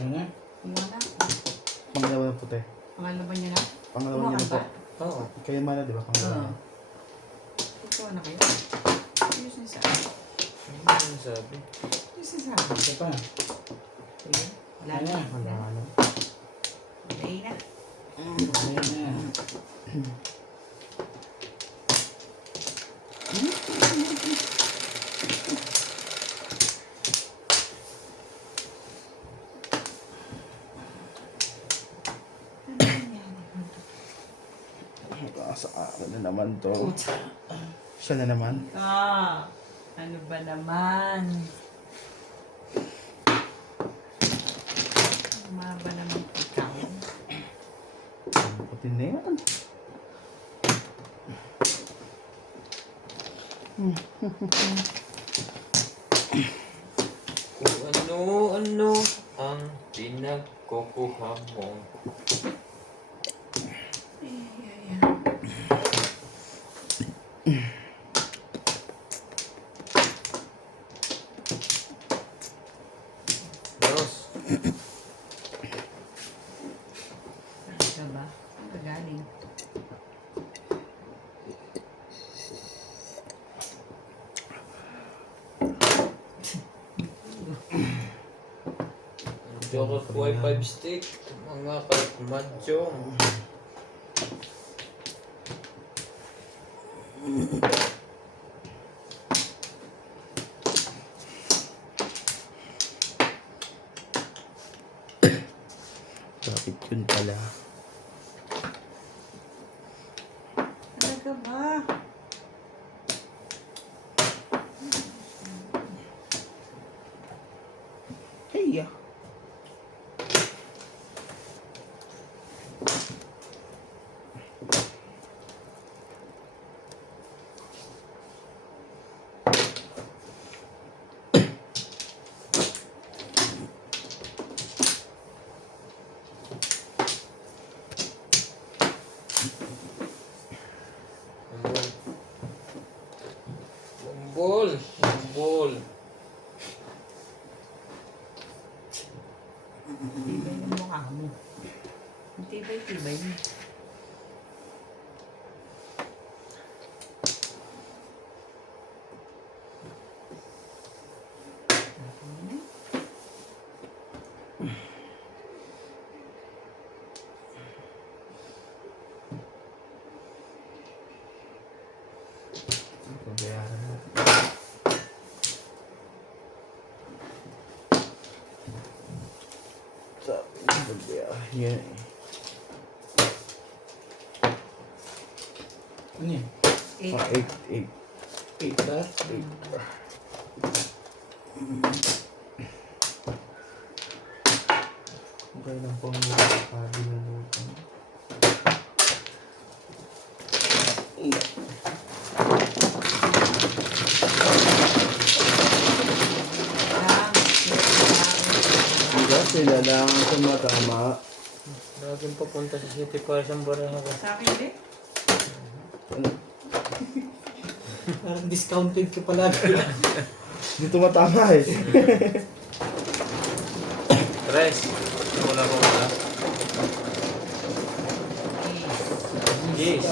Yan na. Kumuha na. Pangalawa na puti. Pangalaban niya na. Pangalawa niya na po. Oo. Kaya mana, di ba? Pangalawa Oo. niya. Kukuha na kayo. Ano yung sinasabi? Ano yung sabi? Ano yung sinasabi? Ito pa. Sige. Wala Ano? na. Wala na. Patay na. Ayan na. Ano nangyari? Sa akin na naman to. Puta. Siya na naman. Ano ba naman? Ano ba naman ikaw? Puti na yan. Kung ano-ano ang pinagkukuha mo. Dos. Ano ba? Ang gagaling. Joker Kuwai 5 stick. Mga kalkumadyo. Bakit yun pala? Talaga ba? Hey, Bumbol. Bumbol. Tibay ng mukha mo. Ang tibay-tibay mo. Pabayaran mo. Sabi niya, pabayaran niya eh. Ano yan? 8. 8. 8 ba? Okay lang po ang sabi na luto. Hindi sila lang tumatama. Laging papunta sa city para sa baraha ka. Sa akin din. Parang discounted ka palagi. Hindi tumatama eh. Tres. Wala ko wala. Yes.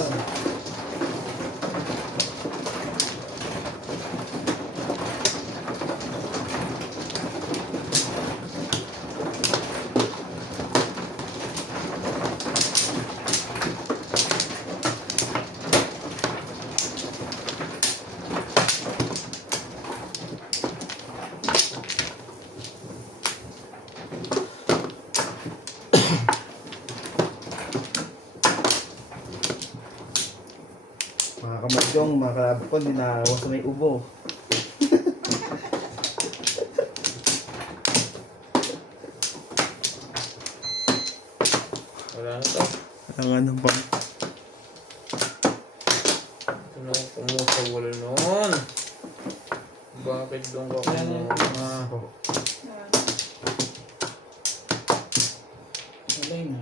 Mga kamadyong, mga kalabo ko, dinaawa sa may ubo. Wala na to. Ang ano ba? Ito na ako kumusawal noon. Bakit doon ka kumuha? Sabay na.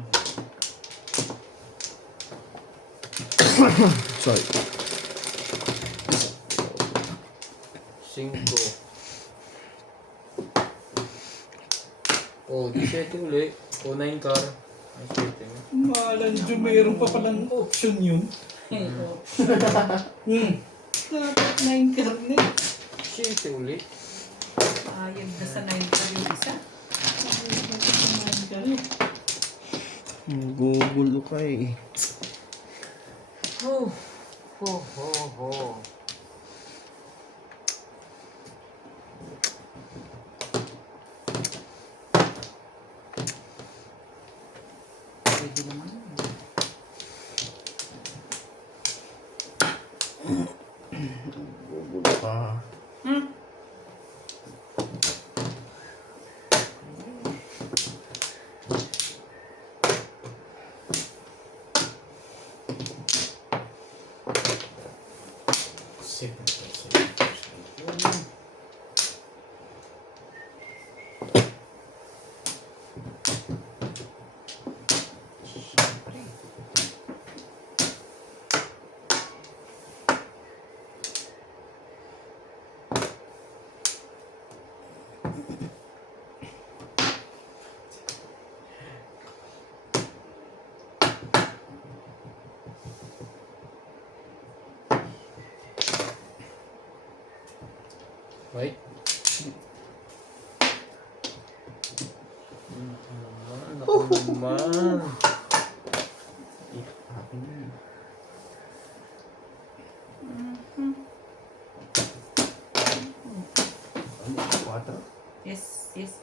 Sorry. 5. Oh, 17 uli. O 9 car. Ay, 7 na. Malan dyan, mayroon pa palang option yun. Eh, oh. Dapat 9 karne. 7 uli. Ayag na sa 9 pa yung isa. Gugulo ka eh. Ho. Ho, ho, ho. Pwede naman. Gugulo ka. Hmm? Right? Ako naman. Akin yun. Ano? 4? Yes, yes.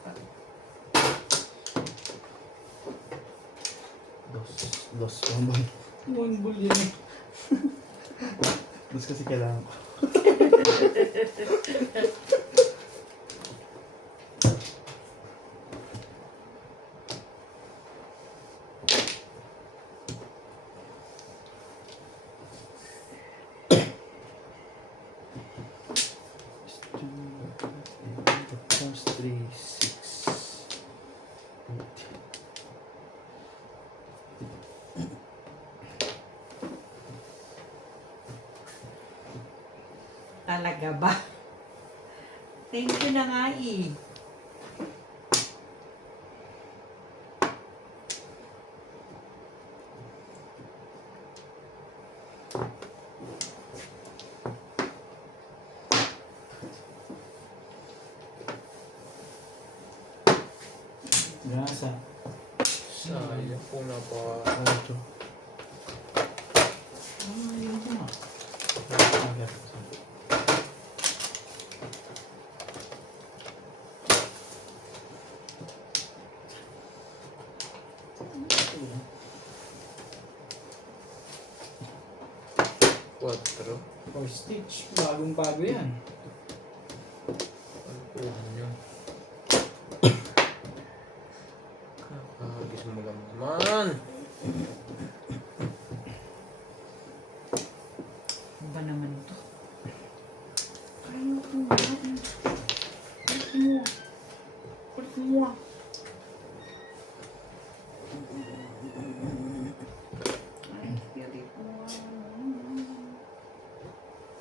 Dos. One. One bull yan eh. Dos kasi kailangan ko. Three, 6, 8. Talaga ba? Thank you na nga eh. Gasa. Sayang po na pa. 8. Yun ko nga. Quatro. For stitch, bagong-bago yan. Ano po yun? Kakagis mo lang naman. Ano ba naman ito? Kulit mo. Ay, pili ko.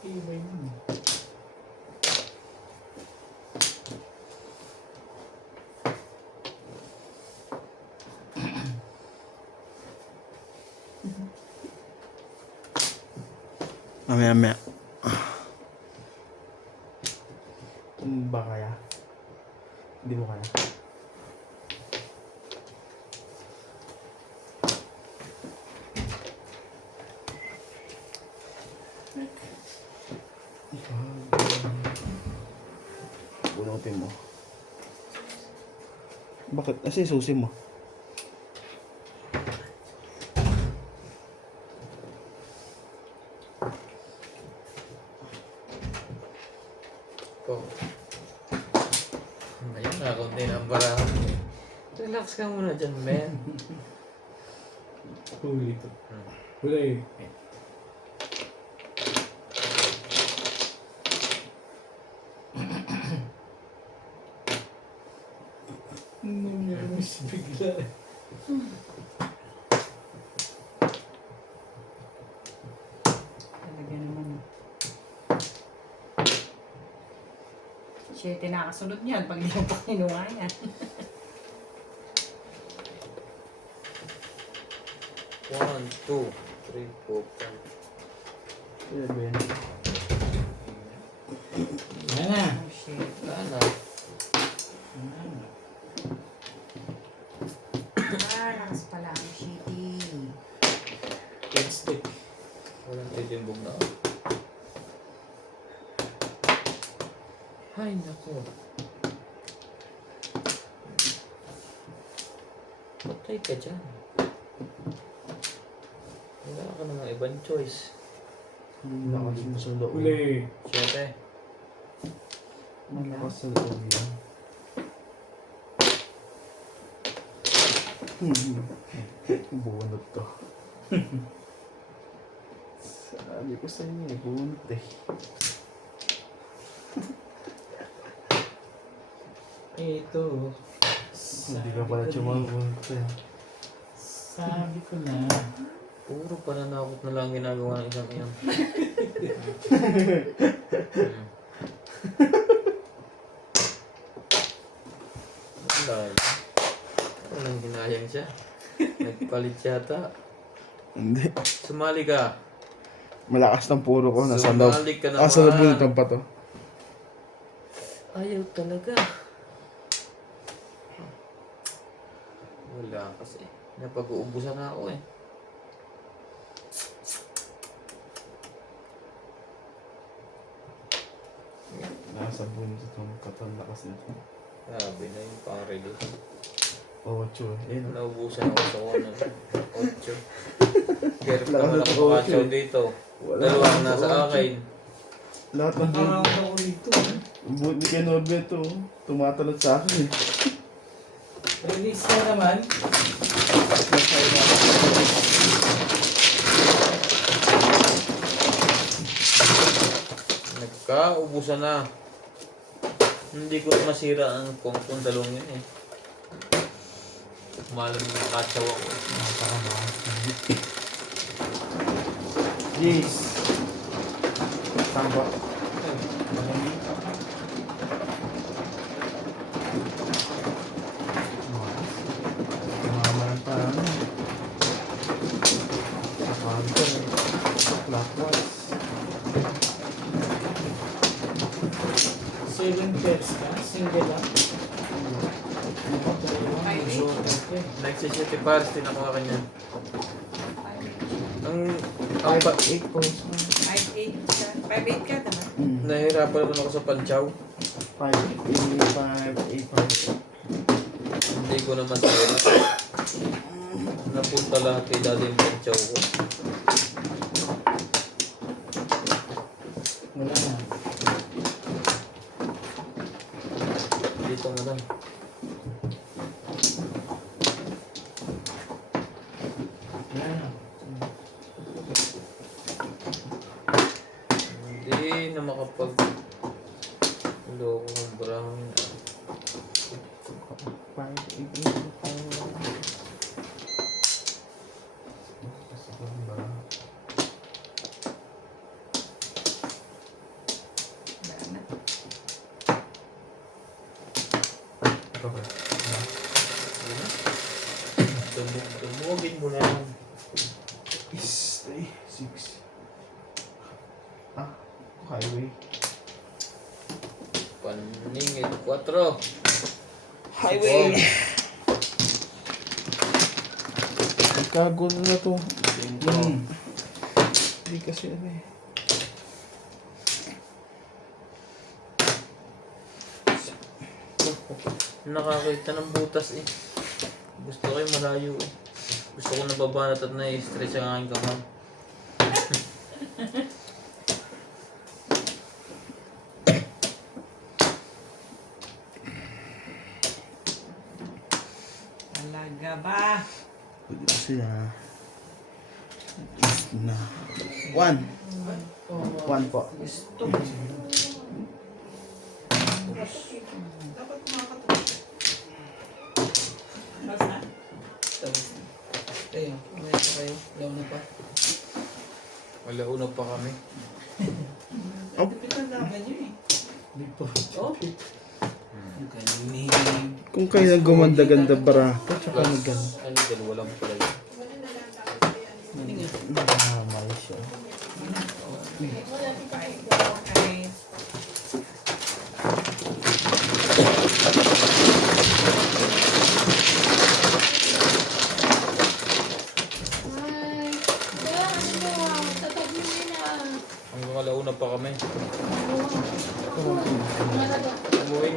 Ibay mo. Mamaya. Ba kaya? Hindi mo kaya? Bunutin mo. Bakit? Kasi susi mo. Ito. Ayun na, konti na ang bara. Relax ka muna dyan, men. Huli ito. Huli. Namiss bigla. Talaga naman. Siya yung tinakasunod niyan pag hindi mo pa kinuha yan. 1, 2, 3, 4, 5. Seven. Yan na. Oh, shit. Wala na. Lakas pala ang shitty. Ten stick. Walang titimbog na ako. Ay, naku. Patay ka dyan. Wala ka namang ibang choice. Malakas mo sa loob. Huli. Siyete. Malakas sa loob yan. Bunot to. Sabi ko sa inyo eh, bunot eh. Ito. Hindi ka pala tsumabunot eh. Sabi ko na. Puro pananakot na lang ginagawa ng isang yan. Wala yun. Walang hinayang siya. Nagpalit yata. Hindi. Sumali ka. Malakas ng puro ko. Nasa loob. Sumali ka naman. Nasa loob bunutan pa to. Ayaw talaga. Wala kasi. Napag-uubusan na ako eh. Nasa bunutan itong katalakas nito. Sabi na yung pang-release. Ocho eh. Ayun. Naubusan ako sa one. 8. Pero Wala naman na ako to, makatsaw ocho. dito. Wala Dalawang na nasa to, ocho. akin. Lahat ng bunutan. Nakakatawa ako rito. Ang buhat ni Ken Norberto, tumatalot sa akin eh. Release na naman. Nagkaubusan na. Hindi ko masira ang kung dalawang yun eh. Malam na nakatsaw ako. Yes. Tama. Mamaman pa ano. Nakanta. Clockwise. 7 pairs ka. Single lang. Five, So, eight. okay. Nagsisiti pares din ako kanya. 5, Ang 5-8 points. 8 ka. 5, 8 ka, diba? nahihirapan naman ako sa pansyaw. 5-8. Hindi ko na masira. Napunta lahat kay daddy yung pansyaw ko. Wala na. Dito mo lang. Wala na. Hindi na makapag loko ng brown. 5-8. Wala na. Tumugin mo na lang. Stay. 6. Ah, highway. Paningit. 4. Highway! Gago na to. Hindi kasi ano eh. Nakakita ng butas eh. Gusto ko yung malayo eh. Gusto ko nababanat at na-stretch ang aking kamay. Talaga ba? Pwede kasi na. Is na. 1. 1 po. Basta? Tapos na. Kayo, umaya pa kayo. Launa pa. Malauna pa kami. Oh. Pinaglaban nyo eh. Hindi po. Oh. Kung kailan gumanda-ganda barato, tsaka nagano. Ano dalawa lang pala yun.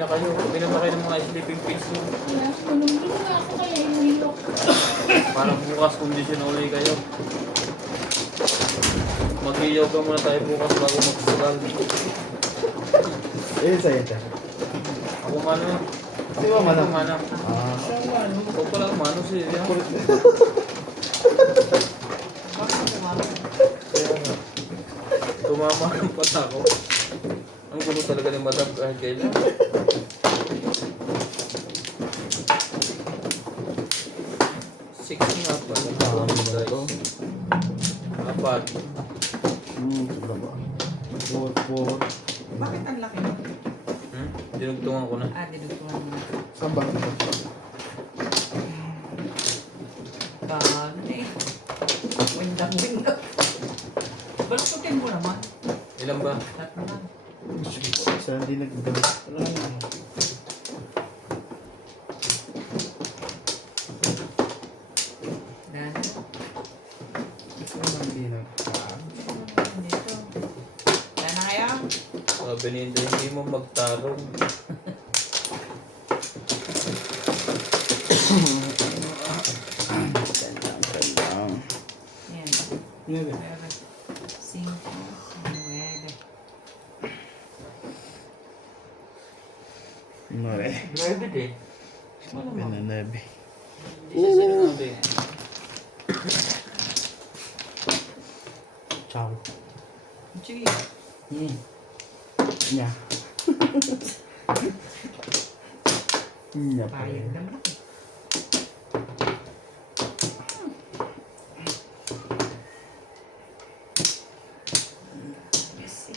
kayo. Uminom na kayo ng mga sleeping pills nyo. Kaya, manunod na ako kaya inuhilo. Parang bukas kondisyon ulit kayo. Mag-yoga muna tayo bukas bago magsugal. Sa'yo, te. Ako mano yun. Di ba, mano? Ako mano. Siya ang ano. Ikaw pala ang mano siya. Bakit kumama? Kaya nga. Tumama ng pata ko. Ang gulo talaga ni Madam kahit kailan. Six nga pala. Apat. Sobra ba? 4. Bakit ang laki? Dinugtungan ko na. Dinugtungan mo. Saan ba? Bagay eh. Windang. Balukutin mo naman. Ilan ba? Tatlo lang. Isa hindi nagdala. Wala na. Dahil. Isa hindi nagdala. Dito. Dahil na kayo? Sabi ni Inday, hindi mo magtarong. Lang. Yan. Nueve. Nueve. Cinco. Nueve. 9. Grabe din. Pina 9. Hindi siya sinabi. Ciao. Sige. Nya. Nya pa Bayad rin. naman. Yes.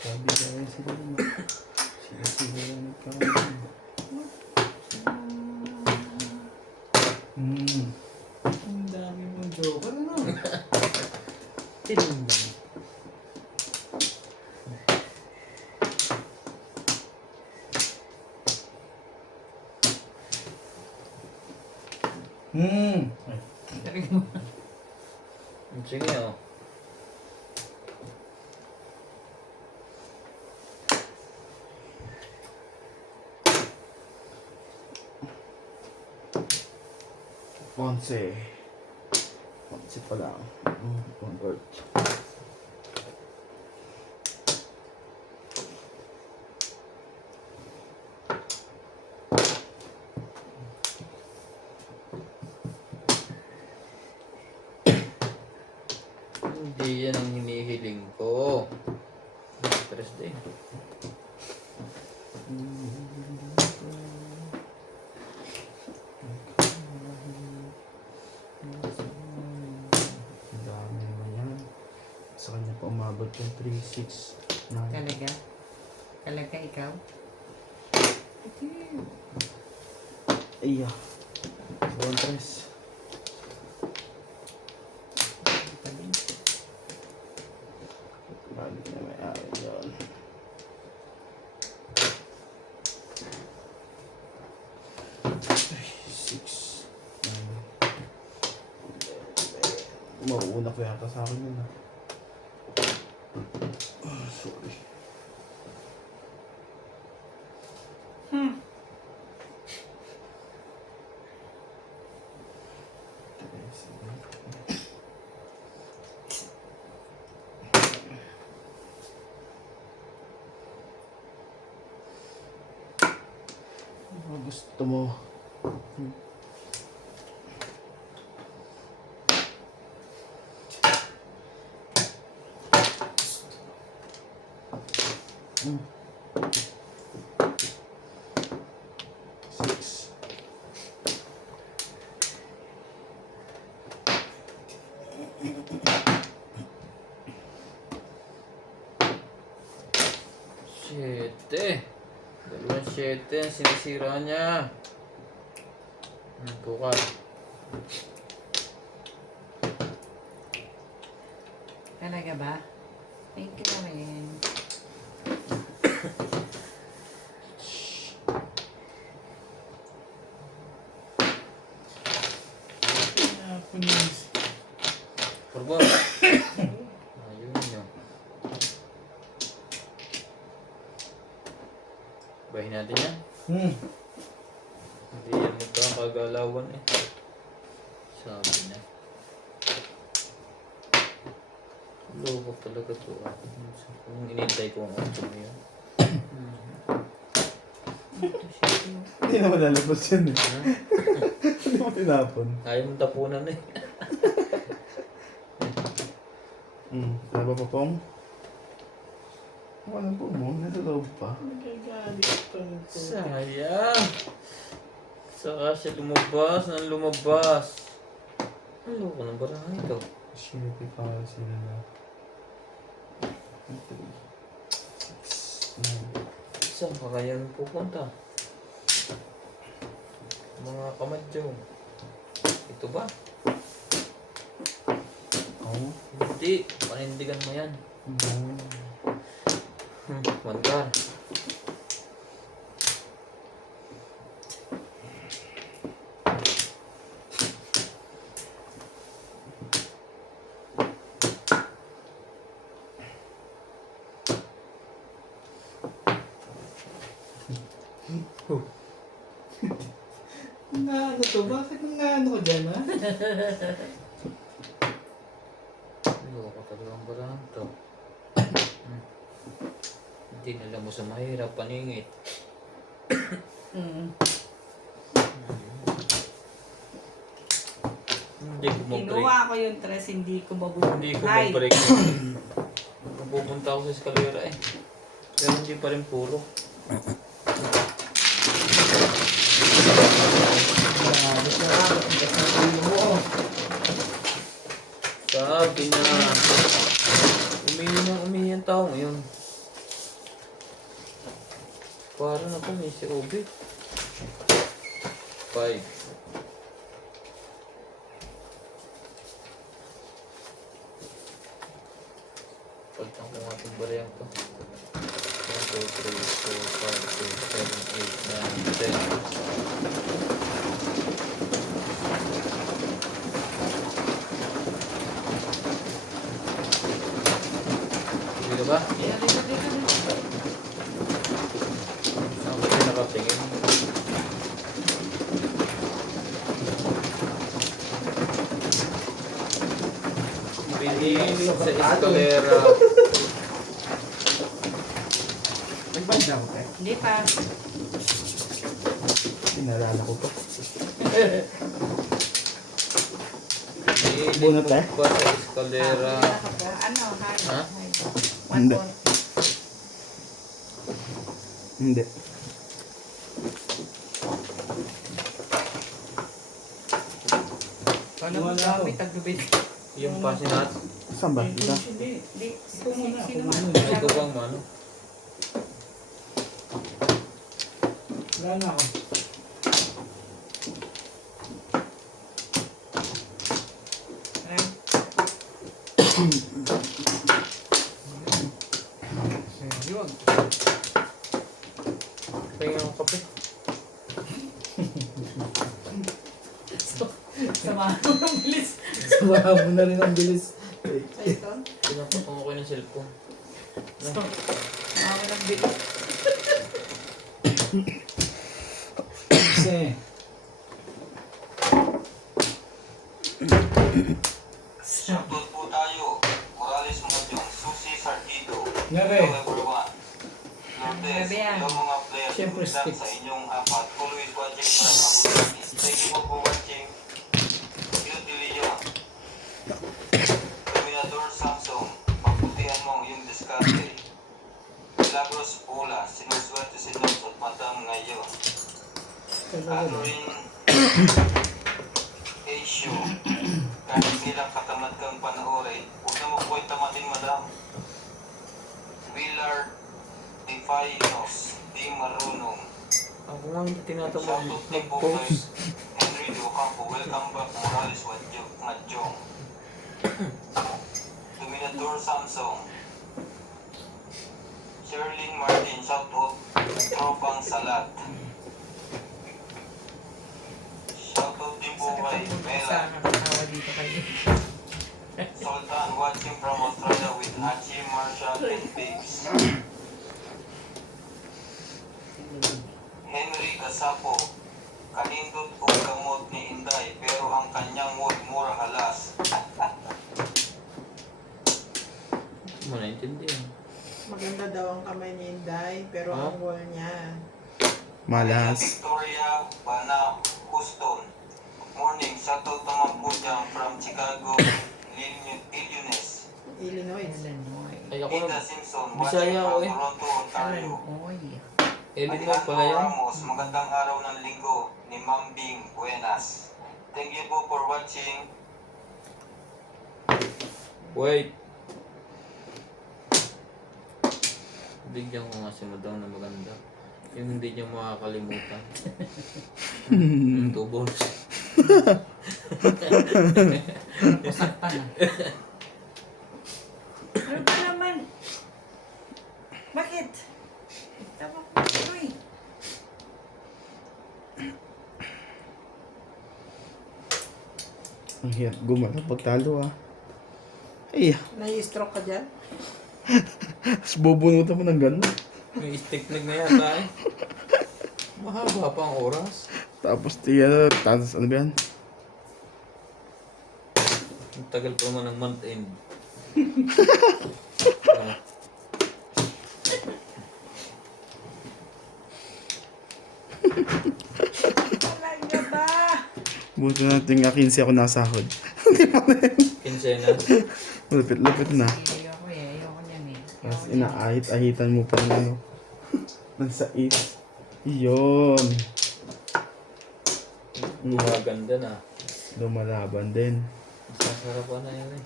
Sabi kaya sila naman. Sila nagkaroon. Ang dami mong joke. Ano? Tinundang. Sabi mo. Sige oh. Ponce. Ponce pa lang. Convert. Hindi yan ang hinihiling ko. Stress din. Ang dami naman yan. Sa kanya pa umabot yung 3, 6, 9. Talaga? Talaga ikaw? Iya. Buwan 3. Balik na may ari yun. Six, 9, 11. Mauuna ko yata sa akin yun ah. Sorry. Gusto mo. Six. Siyete. Dalawang siyete ang sinisira niya. Bukas. Talaga ba? Thank you na rin. Purbo. Ayun nyo. Bahin natin yan. Hindi yan magkakagalawan eh. Sabi na. Lobok talaga to ah. Kung inintay ko ang auto mo yun. Hindi naman lalabas yan eh. Ha? Hindi mo tinapon. Ayaw mong tapunan eh. Ano ba pong? Wala po mo, nasa loob pa. Nagagalit pa nito. Sayang. Saka siya lumabas nang lumabas. Ang loko ng barangay ito. Shitty pa sila na. 3, 6, 9. Saan ka kaya pupunta? Mga kamadyo. Ito ba? Oh. Hindi. Panindigan mo yan. Mandar. Ano to? Bakit ano ka dyan, ha? Loko talaga ang barang to. Hindi nila mo sa mahirap paningit. Hindi ko mag-break. Kinuha ko yung tres, hindi ko mabuhay. Hindi ko mag-break. Pupunta ako sa eskalera eh. Pero hindi pa rin puro. Sabi na. Umihi ang tao ngayon. Para na po may si Obi. 5. Pagtang ko nga itong barayang to. 1, 2, 3, 4, 5, 6, 7, 8, 9, 10. Hindi ba? Saan ba tayo nakatingin? Bilis sa eskalera. Nagbanda ako kayo. Hindi pa. Pinalala ko pa. Bilis Bunot eh? pa sa eskalera. Ano? Ha? Hindi. Hindi. Paano mo dami? Tagdubit. Yung pasinat. Saan ba? Isa? Hindi. Hindi. Ikaw muna. Sino Ako man? muna. Ay, ikaw bang mano? Wala na ako. Yun. Tingnan ang kape. Samahan mo ng bilis. Samahan mo na rin ang bilis. Sa ito. Pinapatong ako ng cellphone. Samahan mo ng bilis. Kasi, Shoutout po tayo. Morales Magyong, Susi Sartito. Nare. Hello everyone. Lourdes, Grabe yan. hello mga players. Siyempre, Good luck sticks. sa inyong apat. Always watching from Abu Dhabi. Thank you for watching. Pino de Leon. Dominador Samsung. Pagputihan mo yung diskarte. Milagros Pula. Sinuswerte si Nobs at Pantang ngayon. Catherine Asia. Kahit nilang katamad kang panoorin, huwag na mo ko'y tamatin, madam. Willard Definos, di marunong. Ako nga hindi tinatamang Shoutout ni mag-post. Bukay, Henry De Ocampo, welcome back, Morales Madjong. Dominador Samsung. Sherlyn Martin, shoutout, Tropang Salat. Shoutout din po kay Mela. Nakakatawa dito kayo. Sultan watching from Australia with Hachi, Marshall, and Babes. Day, pero Oh. ang wall niya. Malas. Victoria Bana Houston. Morning, sa tumampo dyan from Chicago, Illinois. Illinois. Ay, ako Tita na. Simpson, Bisaya watching ako from eh. Toronto, Ontario. Illinois. Illinois pala Alejandro yun. Ramos, magandang araw ng linggo ni Ma'am Bing, buenas. Thank you po for watching. Wait. Bigyan ko nga si Madam na maganda. Yung hindi niya makakalimutan. Yung tubos. Saktan na. Ano ba naman? Bakit? Tama ko ito eh. Ang hirap gumalaw pag talo ah. Ay, Nai-stroke ka dyan? tapos bubunutan mo ng gano'n. May sticknig na yata eh. Mahaba pa ang oras. Tapos tiyan, tapos ano ba yan? Ang tagal pa naman ng month end. Ah, Talaga ba? Buti natin nga 15 ako nasahod. Kinsena. Lupit-lupit na. Ayoko eh. Ayoko niyan eh. Tapos inaahit-ahitan mo pa ng ano. Ng sais. Yun. Maganda na. Lumalaban din. Sasarapan na yun eh.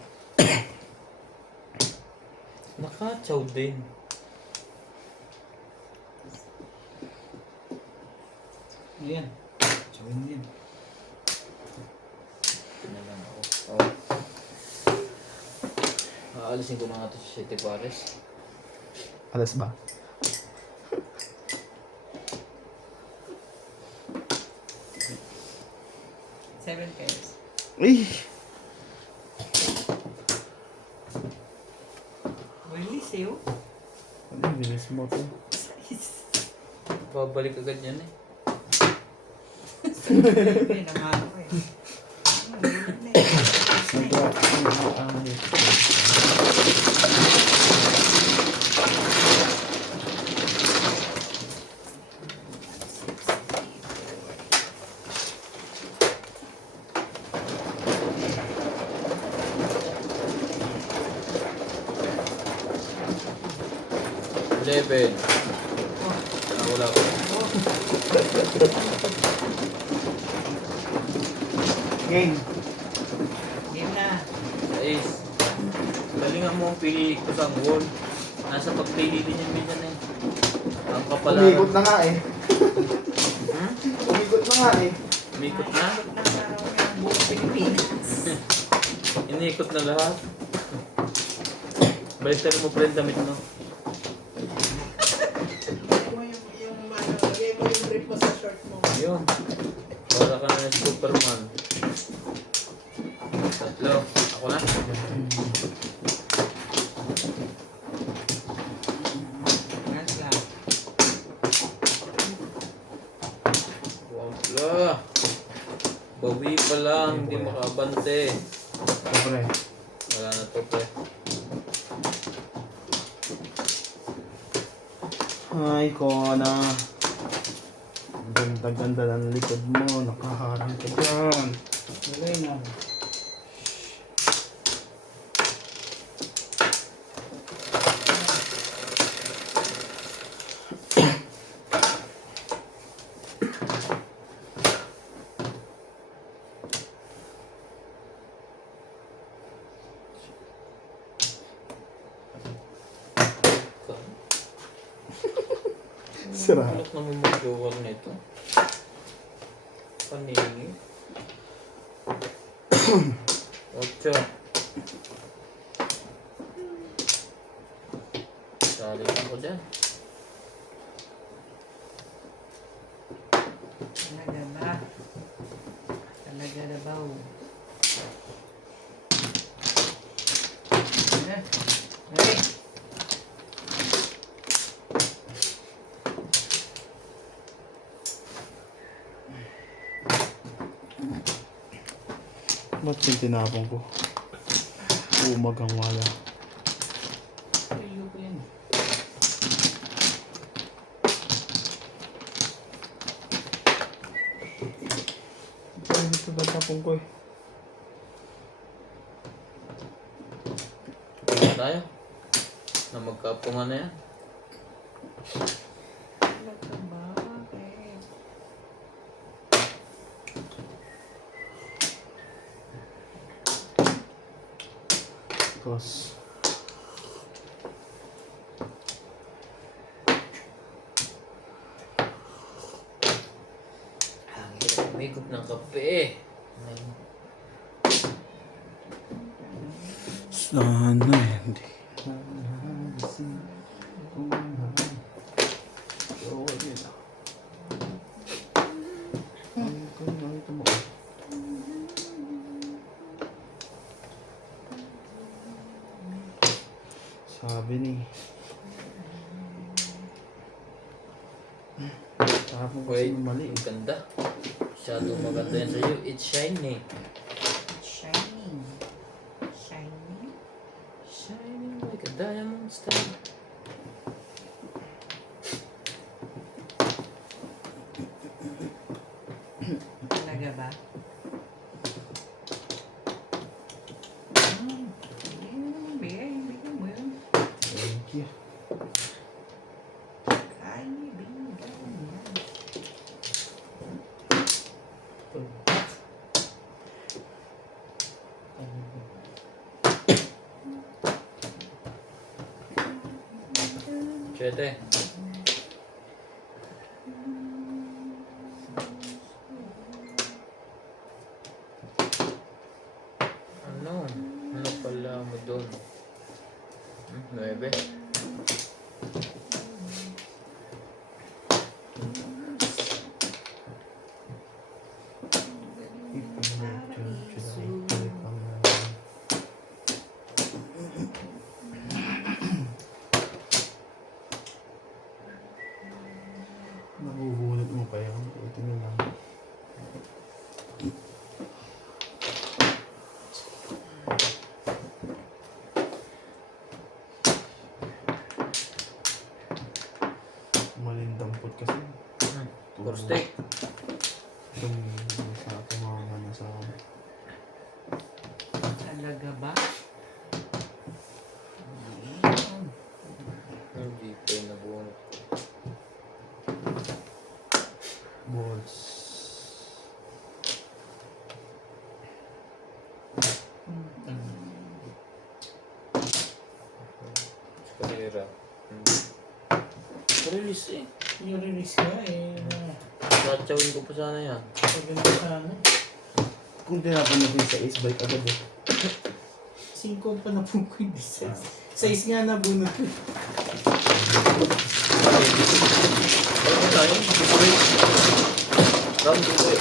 Nakachaw din. Ayan. Tsawin din. Ito na lang ako. Oh. Aalisin ko na nga ito sa City Pares. Alas ba? Seven pairs. Ay! Release eh oh. Ano yung bilis mo to? Babalik agad yan eh. Hindi na nga ako eh. Nag-ahit. Eleven. Ah, wala ko. Game. Game na. Ace. Galingan mo ang pili ko sa wall. Nasa pagpili din yung minsan eh. Ang kapalaran. Umikot na nga eh. Hmm? Umikot na nga eh. Umikot na? Ikot na araw niya ang buong Pilipinas. Inikot na lahat. Baliktad mo friend damit mo. Lagay mo yung brief mo sa short mo. Yun. Para ka na ng Superman. Tatlo. Ako na. That's lang. Wala. Bawi pa lang. Hindi makabante. Siyempre. Wala na to pre. Ay, Kona. Ang ganda-ganda ng likod mo. Nakaharang ka dyan. Wala na. Sira. Kulot naman mga joker nito. Panini. Ocho. Sali ako dyan. Talaga ba? Talaga na ba? Hey! Ba't yung tinapong ko? Umagang wala. Ayoko yan. tinapon ko eh. Tingnan tayo. Na magkapungan na yan. Talaga ba? Okay. Tapos, Ang hirap umigop ng kape. sana hindi nanahasin kung mahal. So, yun na. Ito mo. Sabi ni. Tapos kasi Wait, mali. ang ganda. Masyadong maganda yan sa'yo. It's shiny. Shining. Shining. Shining like a diamond star. Talaga ba? Bigay mo yun. Thank you. Ay, bigay mo yan. Chete. Ano? Ano pala mo doon? 9. Nabuhulot mo pa yun. Ito na lang. Malindampot kasi. For steak. Itong sa tumama na sa Talaga ba? Hindi pa yung nabunot ko. balls. Karera. Release eh. Yung release ka eh. Tatchawin ko pa sana yan. Maganda sana. Kung tinapon na din sa ace bike agad eh. 5 pa na po ko hindi size. Size nga na bunot ko. Ano tayo? Giveaway. Round giveaway.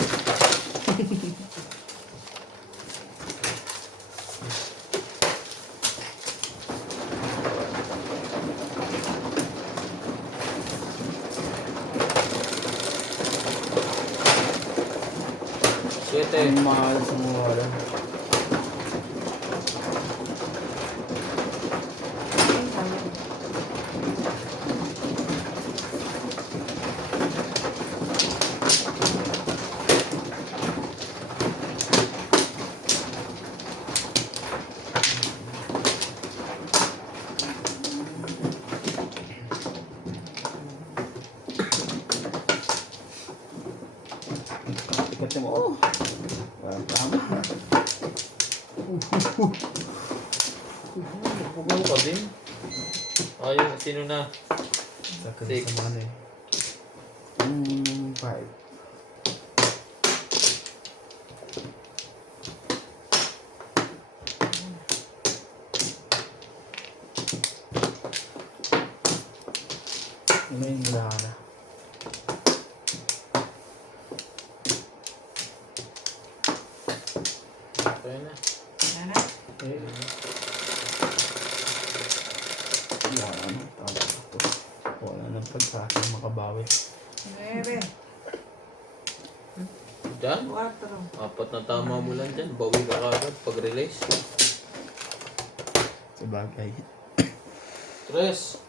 Siete. Ang mahal sa mga wala. Ikat mo. Oh. Walang tama. Pugong ka din. Ayaw, sino na? Sakit Six. sa mga eh. 5. Ano yung wala na? Kaya na. Ano? Eh, Wala na. Tama. Wala na pagkakang makabawi. 9. Diyan? 4. 4 na tama mo lang dyan. Bawi ka kagad pag-release. Sa bagay. 3.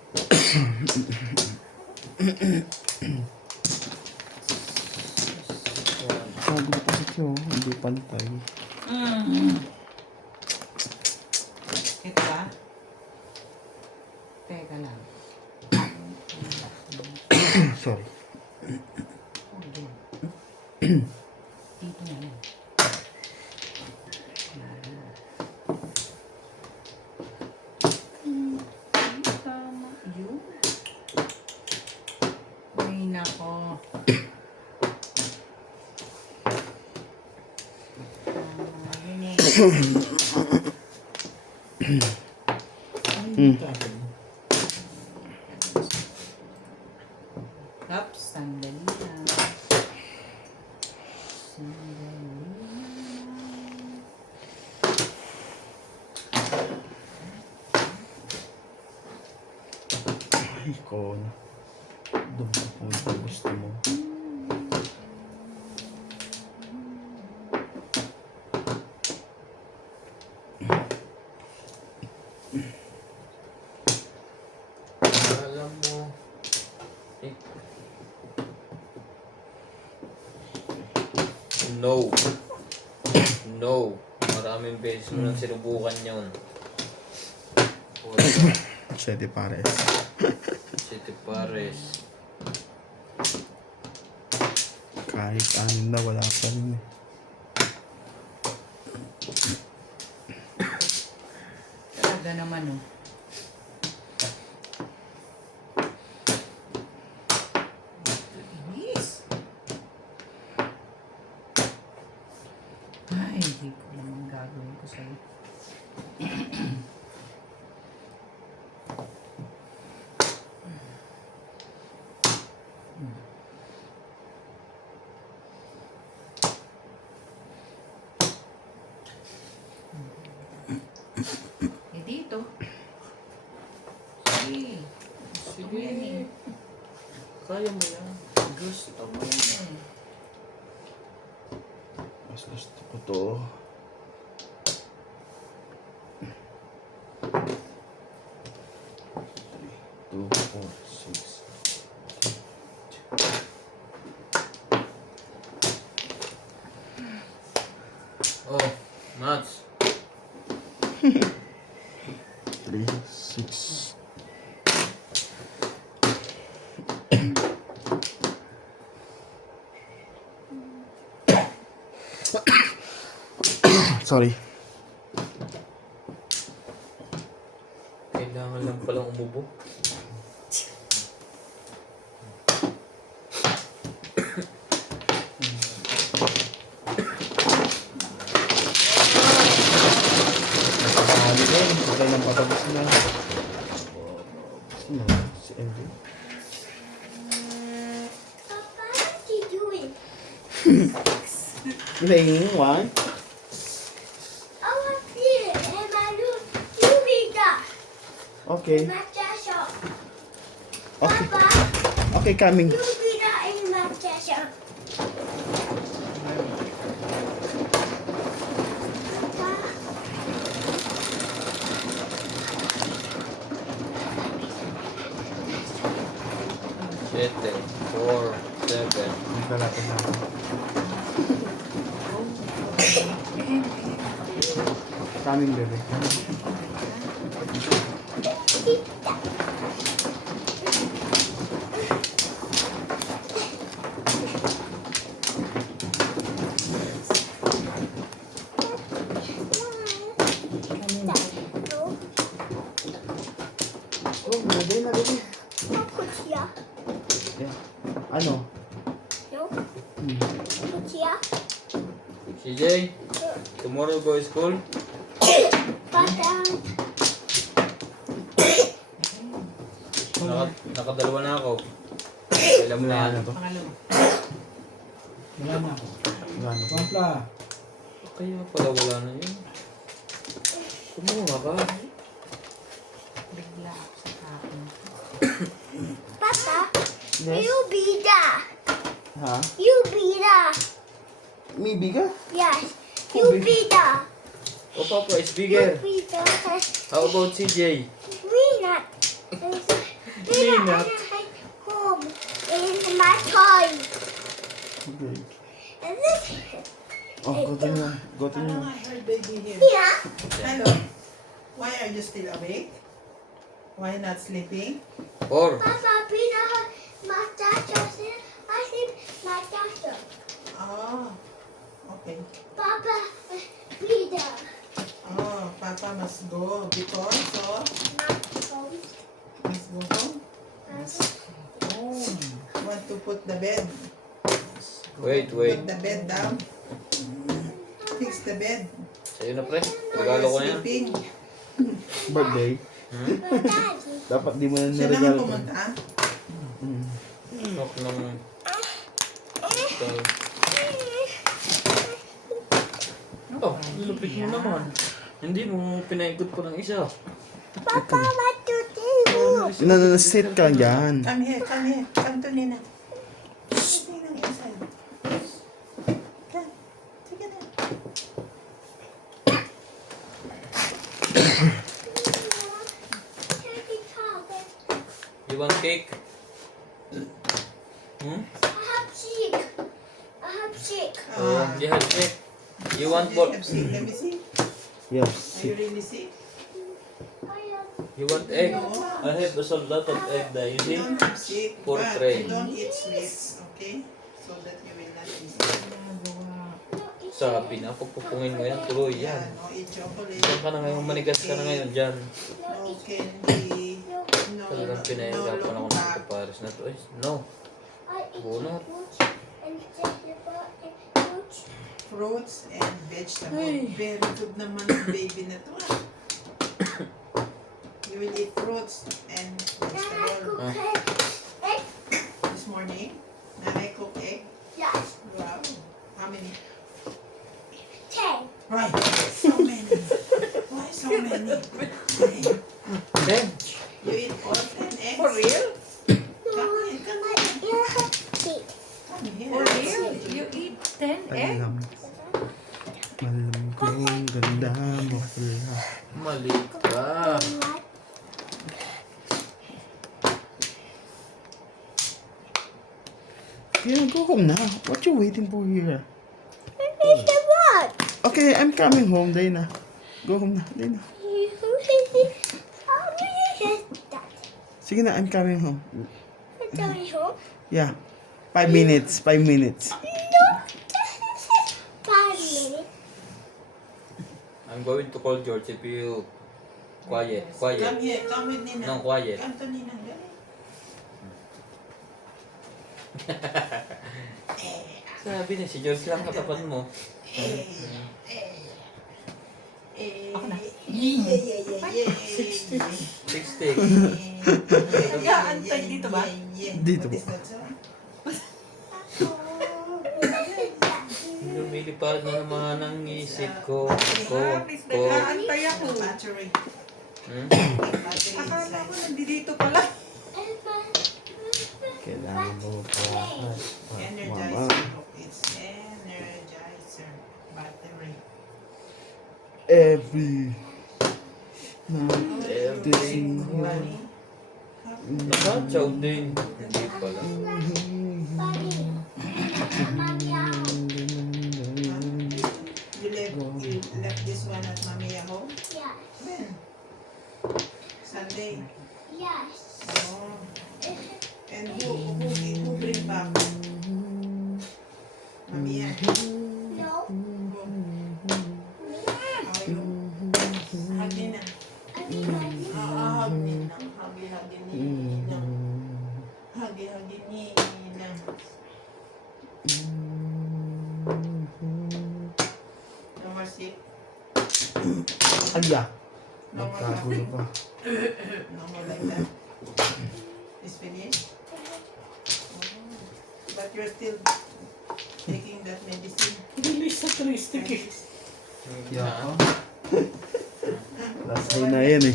Magulo kasi ito, hindi pantay. Ito ba? Teka lang. Sorry. Oh, yun. Dito na lang. Tama. Yun. Ay, nako. Yun eh. Ups, sandali lang. Sandali lang. Ay, ko na. Doon ka pumunta gusto mo. Alam mo. Eh. No. No. Maraming beses mo nang sinubukan yun. Siyete pares. City Pares. Kahit anim na wala pa rin eh. Talaga naman, oh. Yes. Ay, hindi ko naman gagawin ko sa'yo. Eh, dito. Sige. Sige. Yan eh. Kaya mo yan. Gusto mo. Mas gusto ko to. Two, four, six. Oh, Mats. 3, 6. Sorry. Kailangan lang palang umubo. Nakakali ko. Sabay ng patapos na. Sino? Si MV? Papa, what you doing? Playing one? I want to see it in my room. You read that. Okay. My shop. Okay. Papa, Okay, coming. you read that in my shop. Papa, 7, 4, 7. Lalapit na ako. Coming, bebe. no, Oh, nagay na, bebe. no, put here. Yeah. Ano? No, Hmm. put here. CJ, tomorrow go to school? Papa, Nakadalawa na ako. Alam mo na yan. Ano to? Pangalawa. Wala na ako. Ano to? Pampla. Kaya pala wala na yun. Kumuha ka. Bigla ako sa kapon. Papa, Yes? you be there. Ha? You be there. Maybe ka? Yes, you Who be- be there. Oh, Papa, it's You bigger. be there. How about CJ? Me not. Me not. Home in my toy. Okay. And this. Oh, go to nyo. Go to nyo. Parang I heard baby here. Yeah. Hello. Why are you still awake? Why not sleeping? 4. Papa, Peter, Natasha, I think Natasha. Oh, okay. Papa, Peter. Oh, Papa must go because of must go home. Want to put the bed. Wait. Put the bed down. Fix the bed. Sa'yo na, pre. Or Regalo ko you're yan. sleeping. Birthday. Hmm? Daddy. Dapat di mo na Siya naman niregalo. pumunta. Knock ng... Oh, lupit mo naman. Hindi mo pinaikot pa ng isa. Papa, what to do? No, sit ka dyan. Come here. Come to Nina. Nina inside. Come. Sige na. You want cake? Hmm? I have sick. Oh, you have cake. You want ball? Let me see. Yes, Are you sit. really sick? You want egg? I have a lot of egg there, you You see? don't have sick, For but tray. you don't eat sweets, okay? So that you will not be sick. Sabi na, pagpupungin mo yan, tuloy yan. No eat chocolate. Diyan ka na ngayon, manigas ka na ngayon dyan. No candy. No, Talagang pinahirapan ako ng kapares na to. No. Bunot. Fruits and vegetables. Very good naman ang baby na to. Ah. You will eat fruits and vegetables. This morning, nanay cook egg. Yes. Wow. How many? 10. Right. So many. Why so many? Then, You eat all 10 eggs? For real? Come here, come here. You have sick. Come here. For real? You eat 10 eggs? Alam. Alam ko ang ganda mo pala. mali ka. Yeah, go home now. What you waiting for here? It's the what? Okay, I'm coming home, Dana. Go home na, Dana. How do you get that? Sige na, I'm coming home. Tell me home. Yeah. 5 minutes, 5 minutes. No. 5 minutes. I'm going to call George if you quiet. Come Quiet. here. Come with Nina. No, quiet. Come to Nina. Dali. Sabi niya, si George lang katapat mo. Ako na. Yeah. 6 sticks. Nag-aantay dito ba? Dito What ba? is that, sir? Lumilipad na naman ang isip ko. Please, nag-aantay ako. Battery. Hmm? Battery Akala inside. ko nandito pala. Kailangan mo pa. Energizer. Look, it's energizer. Battery. Every night. Every Bunny. Nakachaw din. Hindi pala. You left this one at Mamiya home? Yes. When? Sunday. Yes. Oh. And who bring back? Mamiya. No. How are you? Hug Nina. Hug Nina. Hug Nina. Hug Nina. No more sick. Aya. No more Nagkagulo pa. No more like that. It's finished. But you're still taking that medicine. Release sa Yeah. Last day na yan eh.